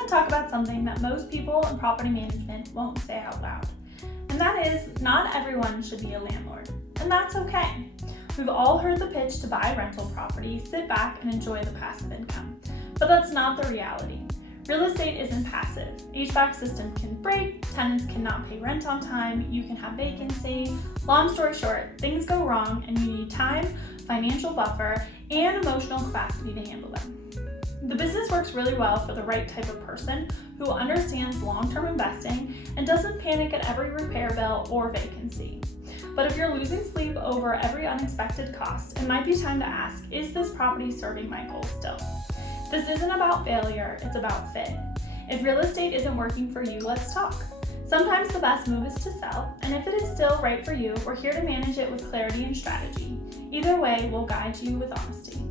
want to talk about something that most people in property management won't say out loud. And that is, not everyone should be a landlord. And that's okay. We've all heard the pitch to buy rental property, sit back, and enjoy the passive income. But that's not the reality. Real estate isn't passive. HVAC systems can break, tenants cannot pay rent on time, you can have vacancy. Long story short, things go wrong and you need time, financial buffer, and emotional capacity to handle them. The business works really well for the right type of person who understands long-term investing and doesn't panic at every repair bill or vacancy. But if you're losing sleep over every unexpected cost, it might be time to ask, is this property serving my goals still? This isn't about failure, it's about fit. If real estate isn't working for you, let's talk. Sometimes the best move is to sell, and if it is still right for you, we're here to manage it with clarity and strategy. Either way, we'll guide you with honesty.